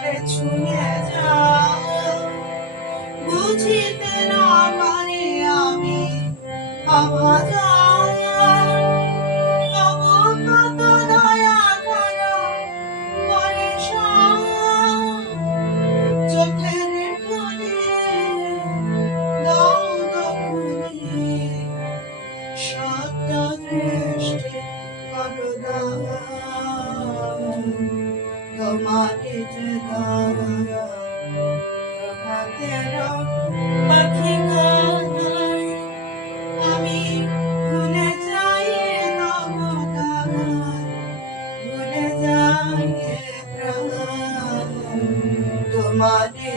করে ছুঁয়ে যাও, বুঝিতে না পারি আমি অভাগা, তবু কত দয়া করো পরেশান, চোখের কোণে দাও গো খুলে, সত্য দৃষ্টি করো দান, তোমাকে যে দয়া তোমাদের পাখি গায়, আমি ভুলে যাই তব গান, ভুলে যাই প্রাণ, তোমারে